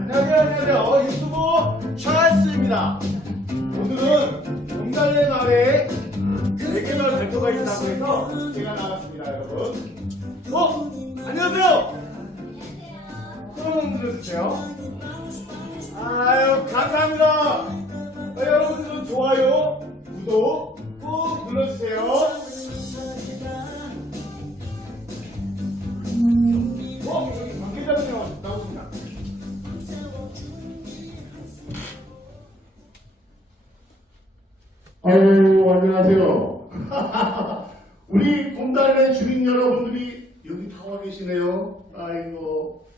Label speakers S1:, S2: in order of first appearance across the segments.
S1: 안녕하세요, 안녕하세요. 유튜브 찰스입니다. 오늘은 경달래 마을에 대개발 발표가 있다고 해서 제가 나왔습니다, 여러분. 어? 안녕하세요. 소문 들어주세요. 아유, 감사합니다. 아, 여러분들은 좋아요, 구독 꾹 눌러주세요.
S2: 아유, 안녕하세요. 우리 곰달래 주민 여러분들이 여기 다와 계시네요. 아이고.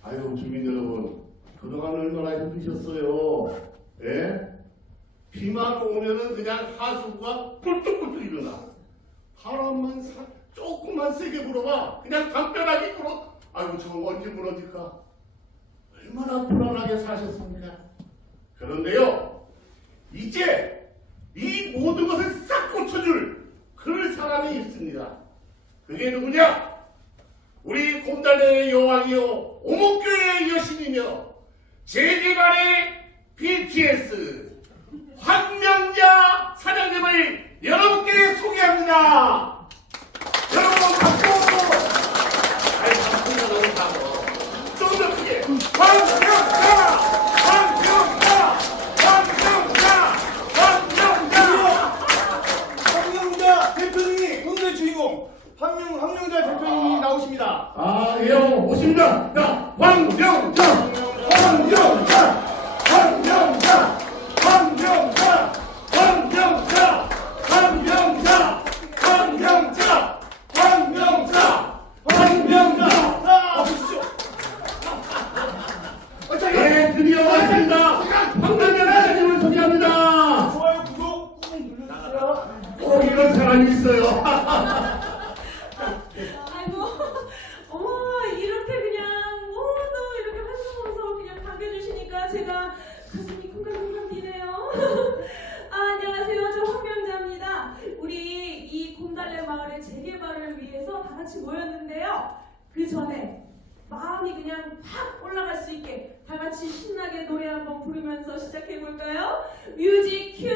S2: 아유, 주민 여러분. 그동안 얼마나 힘드셨어요. 예? 비만 오면은 그냥 하수구가 뿔뚝뿔뚝 일어나. 바람만 사, 조금만 세게 불어봐. 그냥 담벼락이 불어. 아이고, 저 언제 무너질까? 얼마나 불안하게 사셨습니까? 그런데요, 이제 이 모든 것을 싹 고쳐줄 그럴 사람이 있습니다. 그게 누구냐? 우리 곰달래의 여왕이요, 오목교회의 여신이며, 재개발의 BTS, 황명자 사장님을 황명 황명자
S1: 대표님이 나오십니다.
S2: 아, 예, 오십니다. 자, 황명자! 황명자! 황명자! 황명자! 황명자! 황명자! 황명자! 황명자! 황명자!
S1: 자, 보시죠.
S2: 예, 드디어 왔습니다. 황명자 사장님을 소개합니다.
S1: 좋아요, 구독 꾹 눌러주세요.
S2: 꼭 이런 사람이 있어요.
S3: 아이고, 어머, 이렇게 그냥 모두 이렇게 환성하면서 그냥 반겨주시니까 제가 가슴이 쿵쾅쿵쾅 뛰네요. 아, 안녕하세요. 저 황명자입니다. 우리 이 재개발을 위해서 다 같이 모였는데요. 그 전에 마음이 그냥 확 올라갈 수 있게 다 같이 신나게 노래 한번 부르면서 시작해볼까요? 뮤직 큐!